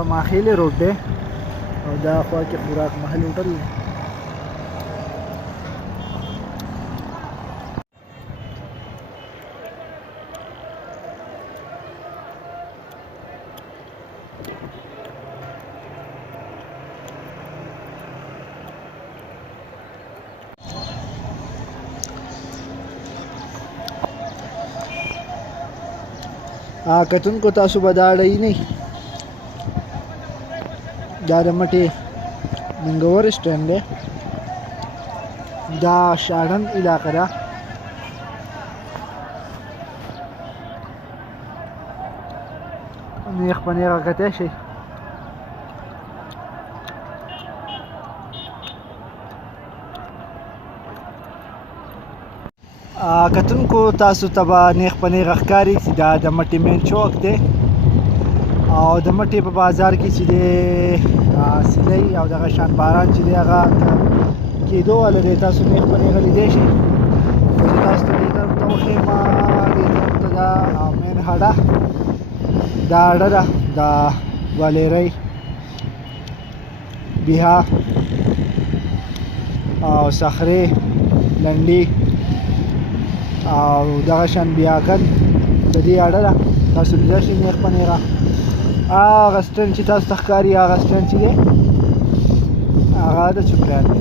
په ماخیلې روډ دی او دا خوا کې خوراک محل هوټل دی. کتونکو تاسو به دا اړی نه دا د مټې منګور سټینډ دی دا شاړن علاقه ده نیغ په نیغه کتی شئ کتونکو تاسو ته به نیغ په نیغه ښکاري چې دا د مټې مین چوک دی او د مټې په بازار کې چې دی سیلۍ او دغه شان باران چې دی هغه کېدو والا دی. تاسو نیغ په نیغه لیدی شئ تاسو ته دې طرف ته وښیم دې طرف ته دا مین هډه دا اډه ده دا ګوالیرۍ بیها او صخرې لنډي او دغه شان بیاکن د دې اډه ده. تاسو لیدلی شئ نیغ په نیغه هغه سټینډ چې تاسو ته ښکاري هغه سټینډ چې دی هغه د چوپړیان دی.